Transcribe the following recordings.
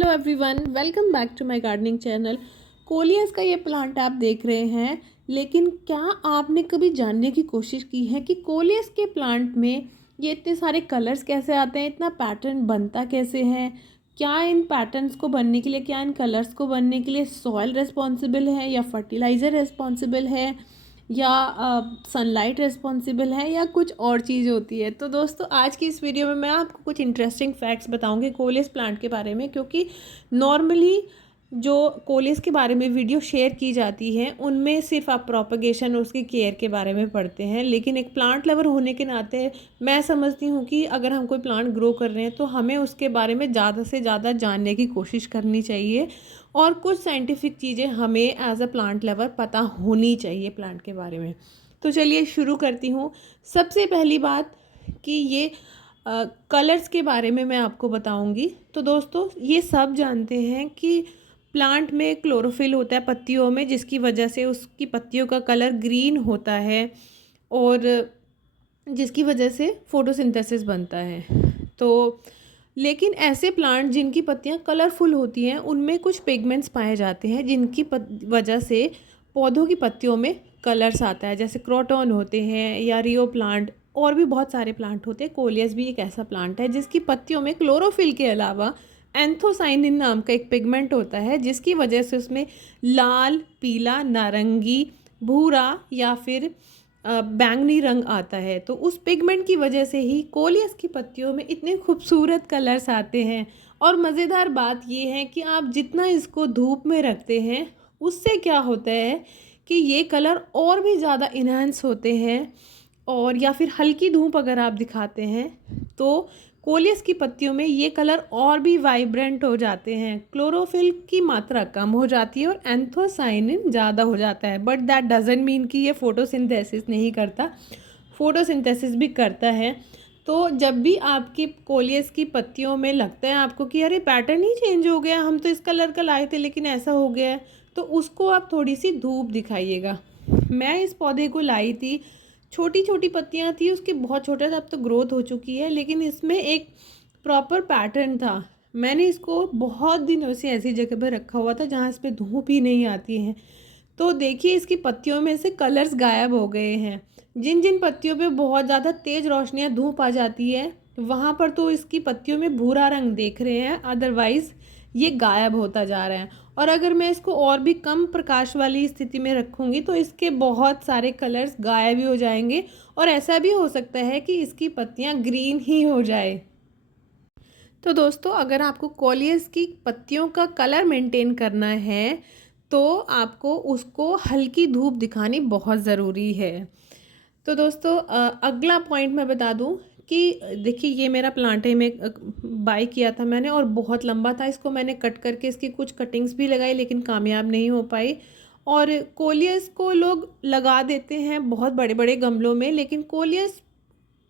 Hello everyone, welcome back to my gardening channel. Coleus का ये plant आप देख रहे हैं, लेकिन क्या आपने कभी जानने की कोशिश की है कि कोलियस के प्लांट में ये इतने सारे कलर्स कैसे आते हैं, इतना पैटर्न बनता कैसे है? क्या इन पैटर्न्स को बनने के लिए, क्या इन कलर्स को बनने के लिए सॉइल रिस्पॉन्सिबल है या फर्टिलाइज़र रिस्पॉन्सिबल है या सनलाइट रिस्पॉन्सिबल है या कुछ और चीज़ होती है? तो दोस्तों, आज की इस वीडियो में मैं आपको कुछ इंटरेस्टिंग फैक्ट्स बताऊंगी कोलियस प्लांट के बारे में, क्योंकि नॉर्मली जो कोलियस के बारे में वीडियो शेयर की जाती है उनमें सिर्फ आप प्रोपगेशन और उसकी केयर के बारे में पढ़ते हैं, लेकिन एक प्लांट लवर होने के नाते मैं समझती हूँ कि अगर हम कोई प्लांट ग्रो कर रहे हैं तो हमें उसके बारे में ज़्यादा से ज़्यादा जानने की कोशिश करनी चाहिए और कुछ साइंटिफिक चीज़ें हमें एज अ प्लांट लवर पता होनी चाहिए प्लांट के बारे में। तो चलिए शुरू करती हूँ। सबसे पहली बात कि ये कलर्स के बारे में मैं आपको बताऊंगी। तो दोस्तों, ये सब जानते हैं कि प्लांट में क्लोरोफिल होता है पत्तियों में, जिसकी वजह से उसकी पत्तियों का कलर ग्रीन होता है और जिसकी वजह से फोटोसिंथेसिस बनता है। तो लेकिन ऐसे प्लांट जिनकी पत्तियां कलरफुल होती हैं उनमें कुछ पिगमेंट्स पाए जाते हैं जिनकी वजह से पौधों की पत्तियों में कलर्स आता है, जैसे क्रोटॉन होते हैं या रियो प्लांट, और भी बहुत सारे प्लांट होते हैं। कोलियस भी एक ऐसा प्लांट है जिसकी पत्तियों में क्लोरोफिल के अलावा एंथोसाइनिन नाम का एक पिगमेंट होता है, जिसकी वजह से उसमें लाल, पीला, नारंगी, भूरा या फिर बैंगनी रंग आता है। तो उस पिगमेंट की वजह से ही कोलियस की पत्तियों में इतने खूबसूरत कलर्स आते हैं। और मज़ेदार बात यह है कि आप जितना इसको धूप में रखते हैं उससे क्या होता है कि ये कलर और भी ज़्यादा इन्हांस होते हैं, और या फिर हल्की धूप अगर आप दिखाते हैं तो कोलियस की पत्तियों में ये कलर और भी वाइब्रेंट हो जाते हैं। क्लोरोफिल की मात्रा कम हो जाती है और एंथोसाइनिन ज़्यादा हो जाता है, बट दैट डजंट मीन कि ये फोटोसिंथेसिस नहीं करता, फोटोसिंथेसिस भी करता है। तो जब भी आपकी कोलियस की पत्तियों में लगता है आपको कि अरे पैटर्न ही चेंज हो गया, हम तो इस कलर का लाए थे लेकिन ऐसा हो गया है, तो उसको आप थोड़ी सी धूप दिखाइएगा। मैं इस पौधे को लाई थी, छोटी छोटी पत्तियां थी उसकी, बहुत छोटा था, अब तो ग्रोथ हो चुकी है, लेकिन इसमें एक प्रॉपर पैटर्न था। मैंने इसको बहुत दिनों से ऐसी जगह पर रखा हुआ था जहाँ इस पर धूप ही नहीं आती है। तो देखिए, इसकी पत्तियों में से कलर्स गायब हो गए हैं। जिन जिन पत्तियों पे बहुत ज़्यादा तेज़ रोशनियाँ धूप आ जाती है वहाँ पर तो इसकी पत्तियों में भूरा रंग देख रहे हैं, अदरवाइज़ ये गायब होता जा रहा है। और अगर मैं इसको और भी कम प्रकाश वाली स्थिति में रखूँगी तो इसके बहुत सारे कलर्स गायब ही हो जाएंगे, और ऐसा भी हो सकता है कि इसकी पत्तियाँ ग्रीन ही हो जाए। तो दोस्तों, अगर आपको कोलियस की पत्तियों का कलर मेंटेन करना है तो आपको उसको हल्की धूप दिखानी बहुत ज़रूरी है। तो दोस्तों, अगला पॉइंट मैं बता दूं कि देखिए, ये मेरा प्लांट है, मैं बाई किया था मैंने और बहुत लंबा था। इसको मैंने कट करके इसकी कुछ कटिंग्स भी लगाई लेकिन कामयाब नहीं हो पाई। और कोलियस को लोग लगा देते हैं बहुत बड़े बड़े गमलों में, लेकिन कोलियस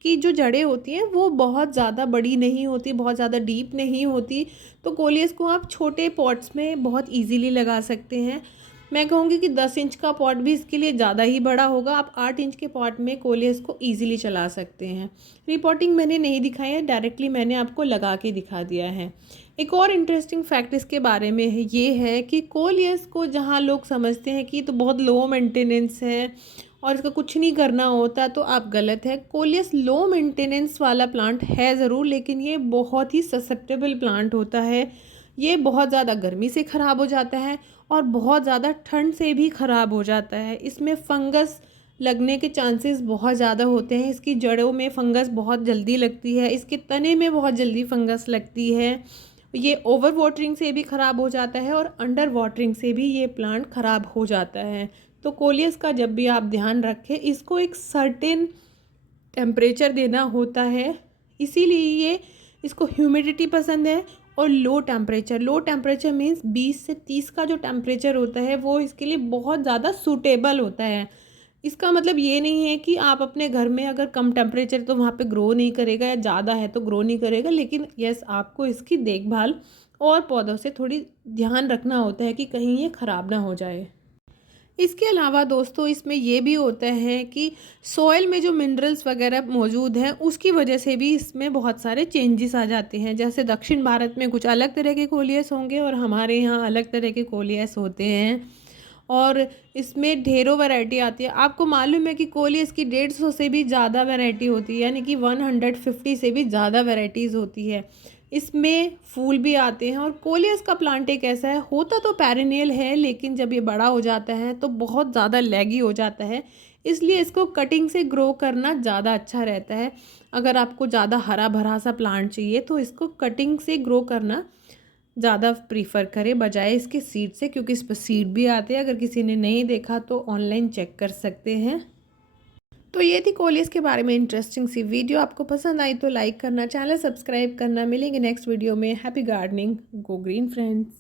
की जो जड़ें होती हैं वो बहुत ज़्यादा बड़ी नहीं होती, बहुत ज़्यादा डीप नहीं होती। तो कोलियस को आप छोटे पॉट्स में बहुत इजीली लगा सकते हैं। मैं कहूँगी कि 10 इंच का पॉट भी इसके लिए ज़्यादा ही बड़ा होगा। आप 8 इंच के पॉट में कोलियस को इजीली चला सकते हैं। रिपोर्टिंग मैंने नहीं दिखाई है, डायरेक्टली मैंने आपको लगा के दिखा दिया है। एक और इंटरेस्टिंग फैक्ट इसके बारे में है, ये है कि कोलियस को जहाँ लोग समझते हैं कि तो बहुत लो मेंटेनेंस है और इसका कुछ नहीं करना होता, तो आप गलत है। कोलियस लो मेंटेनेंस वाला प्लांट है ज़रूर, लेकिन ये बहुत ही ससेप्टेबल प्लांट होता है। ये बहुत ज़्यादा गर्मी से ख़राब हो जाता है और बहुत ज़्यादा ठंड से भी ख़राब हो जाता है। इसमें फंगस लगने के चांसेस बहुत ज़्यादा होते हैं। इसकी जड़ों में फंगस बहुत जल्दी लगती है, इसके तने में बहुत जल्दी फंगस लगती है। ये ओवर वाटरिंग से भी ख़राब हो जाता है और अंडर वाटरिंग से भी ये प्लांट ख़राब हो जाता है। तो कोलियस का जब भी आप ध्यान रखें, इसको एक सर्टेन टेम्परेचर देना होता है, इसीलिए ये इसको ह्यूमिडिटी पसंद है। और लो टेम्परेचर मीन्स 20 से 30 का जो टेम्परेचर होता है वो इसके लिए बहुत ज़्यादा सूटेबल होता है। इसका मतलब ये नहीं है कि आप अपने घर में अगर कम टेम्परेचर तो वहाँ पे ग्रो नहीं करेगा, या ज़्यादा है तो ग्रो नहीं करेगा, लेकिन यस, आपको इसकी देखभाल और पौधों से थोड़ी ध्यान रखना होता है कि कहीं ये ख़राब ना हो जाए। इसके अलावा दोस्तों इसमें ये भी होता है कि सॉइल में जो मिनरल्स वगैरह मौजूद हैं उसकी वजह से भी इसमें बहुत सारे चेंजेस आ जाते हैं। जैसे दक्षिण भारत में कुछ अलग तरह के कोलियस होंगे और हमारे यहाँ अलग तरह के कोलियस होते हैं, और इसमें ढेरों वैरायटी आती है। आपको मालूम है कि कोलियस की 150 से भी ज़्यादा वैरायटी होती है, यानी कि 150 से भी ज़्यादा वैरायटीज़ होती है। इसमें फूल भी आते हैं। और कोलियस का प्लांट एक ऐसा है, होता तो पेरिनियल है लेकिन जब ये बड़ा हो जाता है तो बहुत ज़्यादा लैगी हो जाता है, इसलिए इसको कटिंग से ग्रो करना ज़्यादा अच्छा रहता है। अगर आपको ज़्यादा हरा भरा सा प्लांट चाहिए तो इसको कटिंग से ग्रो करना ज़्यादा प्रीफर करें बजाय इसके सीड से, क्योंकि इस पर सीड भी आते हैं। अगर किसी ने नहीं देखा तो ऑनलाइन चेक कर सकते हैं। तो ये थी कोलियस के बारे में इंटरेस्टिंग सी वीडियो। आपको पसंद आई तो लाइक करना, चैनल सब्सक्राइब करना। मिलेंगे नेक्स्ट वीडियो में। Happy gardening, go green friends.